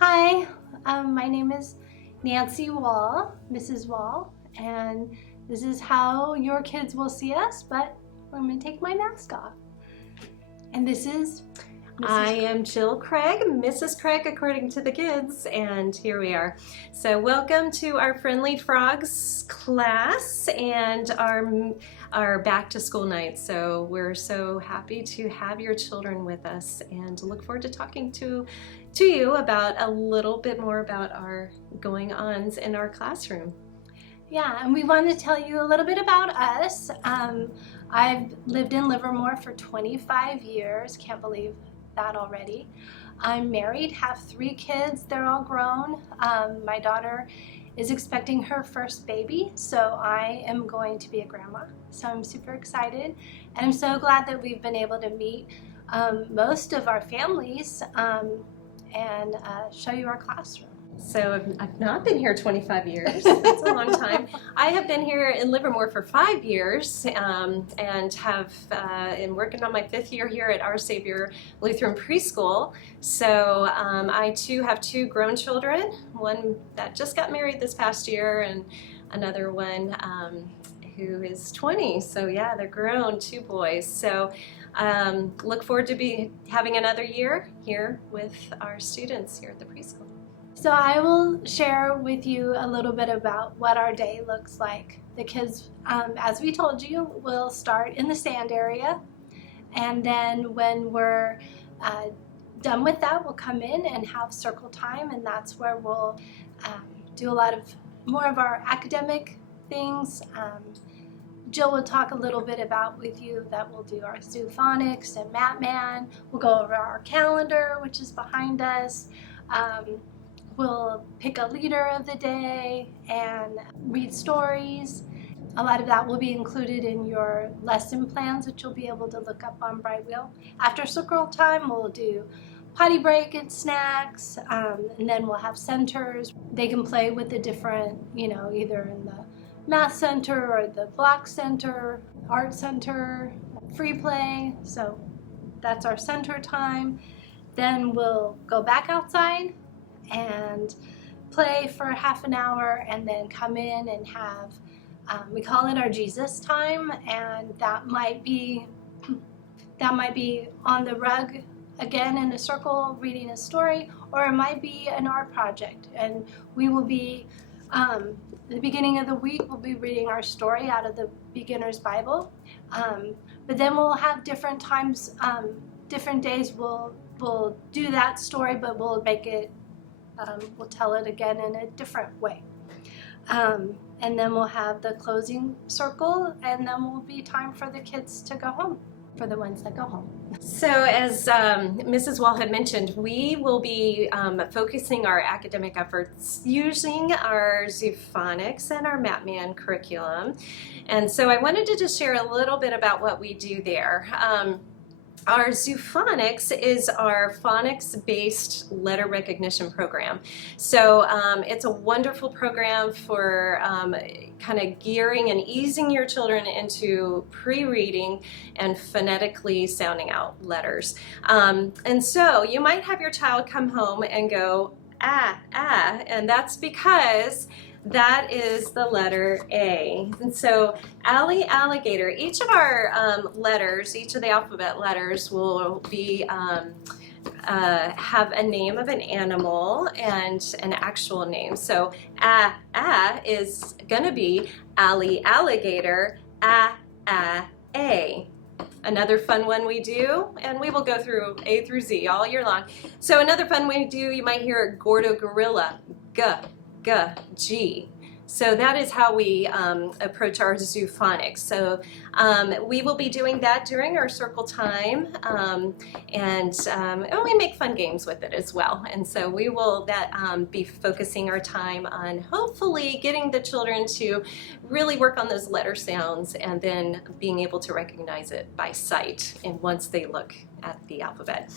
Hi, my name is Nancy Wall, Mrs. Wall, and this is how your kids will see us, but I'm going to take my mask off. And this is I am Jill Craig, Mrs. Craig according to the kids, and here we are. So welcome to our Friendly Frogs class and our back to school night. So we're so happy to have your children with us and look forward to talking to you about a little bit more about our going-ons in our classroom. Yeah, and we want to tell you a little bit about us. I've lived in Livermore for 25 years. Can't believe that already. I'm married, have 3 kids. They're all grown. My daughter is expecting her first baby, so I am going to be a grandma. So I'm super excited, and I'm so glad that we've been able to meet most of our families and show you our classroom. So I've not been here 25 years. That's a long time. I have been here in Livermore for 5 years and have am working on my 5th year here at Our Savior Lutheran Preschool. So I too have 2 grown children, one that just got married this past year and another one who is 20. So yeah, they're grown, 2 boys. So look forward to be having another year here with our students here at the preschool. So I will share with you a little bit about what our day looks like. The kids, as we told you, will start in the sand area, and then when we're done with that, we'll come in and have circle time, and that's where we'll do a lot of more of our academic things. Jill will talk a little bit about with you that we'll do our zoophonics and Matman. We'll go over our calendar, which is behind us. We'll pick a leader of the day and read stories. A lot of that will be included in your lesson plans, which you'll be able to look up on Brightwheel. After circle time, we'll do potty break and snacks, and then we'll have centers. They can play with the different, either in the math center or the block center, art center, free play. So that's our center time. Then we'll go back outside and play for half an hour, and then come in and have, we call it our Jesus time, and that might be on the rug again in a circle reading a story, or it might be an art project, and we will be the beginning of the week we'll be reading our story out of the Beginner's Bible, but then we'll have different times, different days we'll do that story, but we'll make it we'll tell it again in a different way. And then we'll have the closing circle, and then will be time for the kids to go home, for the ones that go home. So as Mrs. Wall had mentioned, we will be focusing our academic efforts using our zoophonics and our Matman curriculum. And so I wanted to just share a little bit about what we do there. Our zoophonics is our phonics-based letter recognition program. So it's a wonderful program for kind of gearing and easing your children into pre-reading and phonetically sounding out letters. And so you might have your child come home and go, ah, ah, and that's because that is the letter A. And so alligator, each of our letters, each of the alphabet letters will be have a name of an animal and an actual name. So a is gonna be alligator, a. Another fun one we do, and we will go through A through Z all year long. So another fun one we do, you might hear gordo gorilla, G. So that is how we approach our zoophonics. So we will be doing that during our circle time, and we make fun games with it as well. And so we will be focusing our time on hopefully getting the children to really work on those letter sounds and then being able to recognize it by sight and once they look at the alphabet.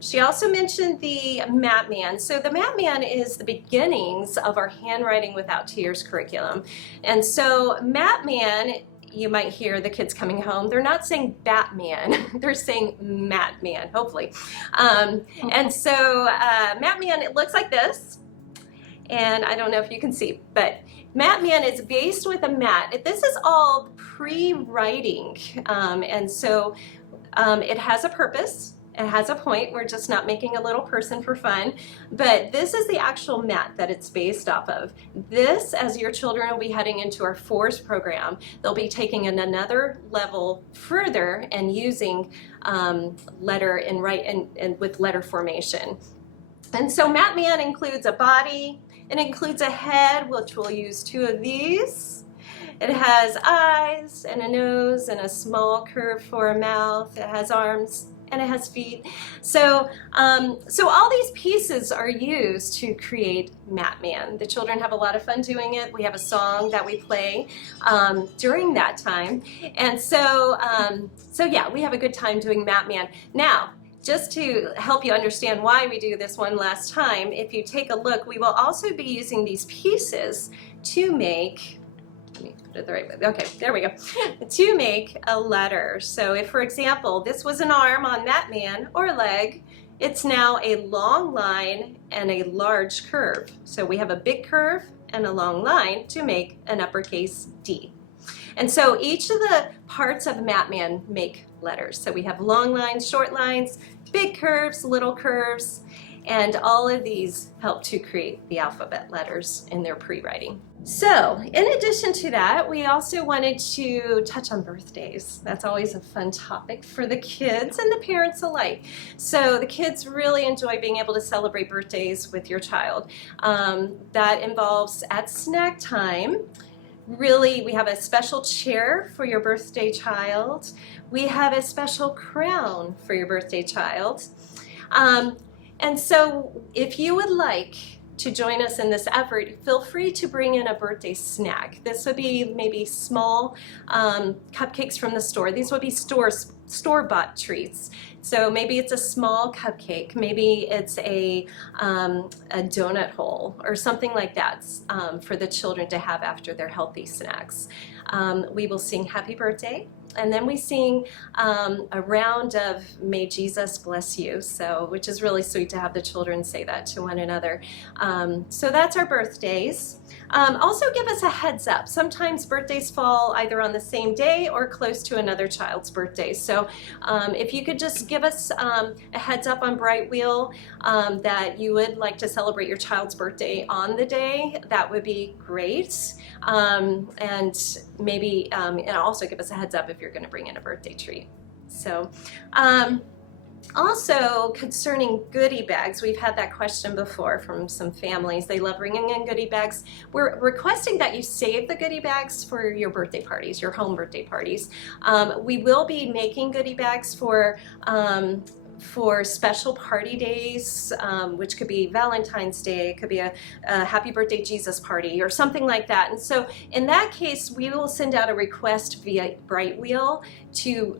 She also mentioned the Matman. So the Matman is the beginnings of our Handwriting Without Tears curriculum. And so Matman you might hear the kids coming home, they're not saying Batman, they're saying Matman, hopefully. And so Matman, it looks like this. And I don't know if you can see, but Matman is based with a mat. This is all pre-writing, and so it has a purpose. It has a point. We're just not making a little person for fun, but this is the actual mat that it's based off of. This, as your children will be heading into our FORS program, they'll be taking it another level further and using letter and with letter formation. And so Matman includes a body, it includes a head, which we'll use 2 of these. It has eyes and a nose and a small curve for a mouth. It has arms and it has feet. So all these pieces are used to create Matman. The children have a lot of fun doing it. We have a song that we play during that time. And so yeah, we have a good time doing Matman. Now, just to help you understand why we do this one last time, if you take a look, we will also be using these pieces to make, let me put it the right way, okay, there we go, to make a letter. So if, for example, this was an arm on Matman or a leg, it's now a long line and a large curve. So we have a big curve and a long line to make an uppercase D. And so each of the parts of Matman make letters. So we have long lines, short lines, big curves, little curves, and all of these help to create the alphabet letters in their pre-writing. So in addition to that, we also wanted to touch on birthdays. That's always a fun topic for the kids and the parents alike. So the kids really enjoy being able to celebrate birthdays with your child. That involves at snack time. Really, we have a special chair for your birthday child. We have a special crown for your birthday child. And so if you would like to join us in this effort, feel free to bring in a birthday snack. This would be maybe small cupcakes from the store. These would be store-bought treats. So maybe it's a small cupcake, maybe it's a donut hole or something like that for the children to have after their healthy snacks. We will sing happy birthday, and then we sing a round of May Jesus Bless You, so which is really sweet to have the children say that to one another. So that's our birthdays. Also give us a heads up. Sometimes birthdays fall either on the same day or close to another child's birthday. So if you could just give us a heads up on Bright Wheel that you would like to celebrate your child's birthday on the day, that would be great. And maybe and also give us a heads up if you're going to bring in a birthday treat. So also, concerning goodie bags, we've had that question before from some families. They love bringing in goodie bags. We're requesting that you save the goodie bags for your birthday parties, your home birthday parties. We will be making goodie bags for special party days, which could be Valentine's Day, it could be a Happy Birthday Jesus party or something like that. And so in that case, we will send out a request via Bright Wheel to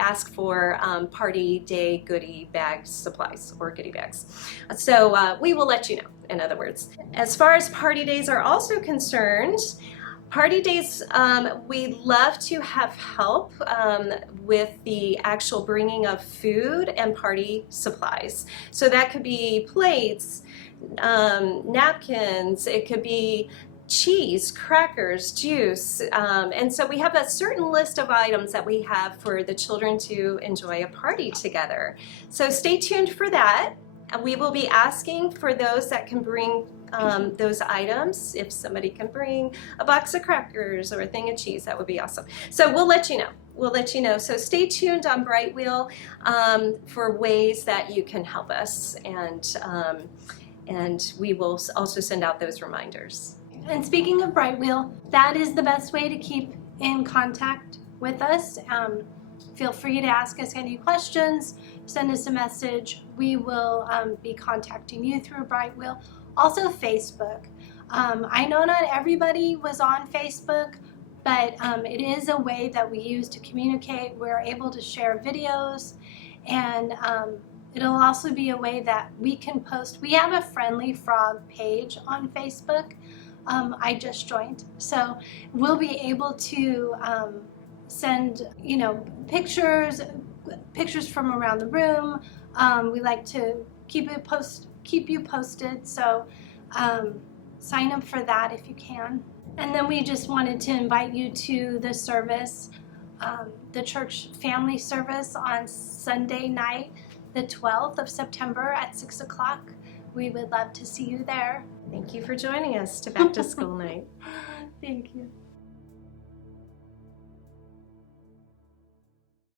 ask for party day goodie bag supplies or goodie bags. So we will let you know, in other words. As far as party days are also concerned, party days, we love to have help with the actual bringing of food and party supplies. So that could be plates, napkins, it could be cheese, crackers, juice, and so we have a certain list of items that we have for the children to enjoy a party together. So stay tuned for that. We will be asking for those that can bring those items. If somebody can bring a box of crackers or a thing of cheese, that would be awesome. So we'll let you know. We'll let you know. So stay tuned on Bright Wheel for ways that you can help us, and we will also send out those reminders. And speaking of Bright Wheel, that is the best way to keep in contact with us. Feel free to ask us any questions, send us a message. We will be contacting you through Bright Wheel. Also Facebook. I know not everybody was on Facebook, but it is a way that we use to communicate. We're able to share videos, and it'll also be a way that we can post. We have a Friendly Frog page on Facebook, I just joined. So we'll be able to send, pictures from around the room. We like to keep you posted. So sign up for that if you can. And then we just wanted to invite you to the service, the church family service on Sunday night, the 12th of September at 6 o'clock. We would love to see you there. Thank you for joining us to Back to School Night. Thank you.